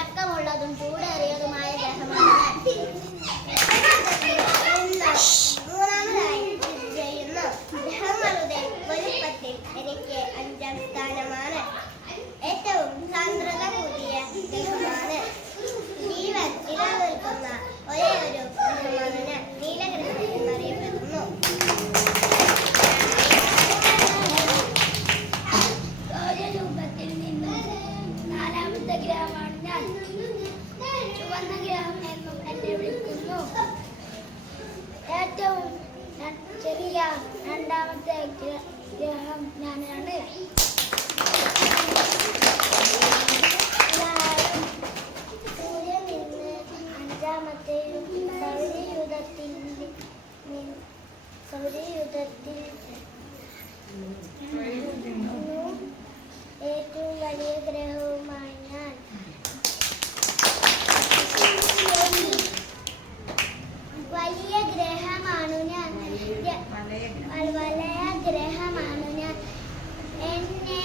തിളക്കമുള്ളതും ചൂടേറിയതുമായ ഗ്രഹമാണ്. മൂന്നാമതായി ചെയ്യുന്നു. ഗ്രഹങ്ങളുടെ വലുപ്പത്തിൽ എനിക്ക് 5ാം സ്ഥാനമാണ്. ഏറ്റവും സാന്ദ്രത കൂടിയ ഗ്രഹമാണ്. ജീവൻ നിലനിൽക്കുന്ന ഒരേ ഒരു ഗ്രഹമാണ് നീലഗ്രഹം എന്നറിയപ്പെടുന്നു. സൗരരൂപത്തിൽ നിന്നും 4ാമത്തെ ഗ്രഹമാണ് ഞാൻ. ചുവന്ന ഗ്രഹം എന്നും എന്നെ വിളിക്കുന്നു. ഏറ്റവും ചെറിയ 2ാമത്തെ ഗ്രഹം ഞാനാണ്. സൂര്യൻ നിന്ന് 5ാമത്തെയും സൗരയൂഥത്തിൽ ഏറ്റവും വലിയ ഗ്രഹവുമാണ് ഞാൻ. വലിയ ഗ്രഹമാണു ഞാൻ. വലയ ഗ്രഹമാണു ഞാൻ. എന്നെ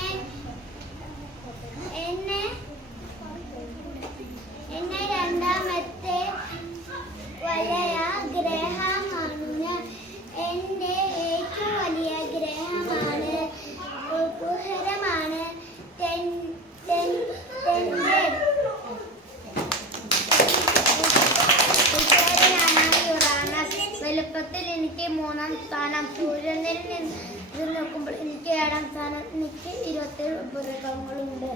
2ാമത്തെ വലയ ഗ്രഹമാണു ഞാൻ. എൻ്റെ ഏറ്റവും വലിയ ഗ്രഹമാണ് കുഹരമാണ്. വലുപ്പത്തിൽ എനിക്ക് 3ാം സ്ഥാനം. സൂര്യനിൽ നിന്ന് നോക്കുമ്പോൾ എനിക്ക് 7ാം സ്ഥാനം. എനിക്ക് 27 ഉപഗ്രഹങ്ങളുണ്ട്.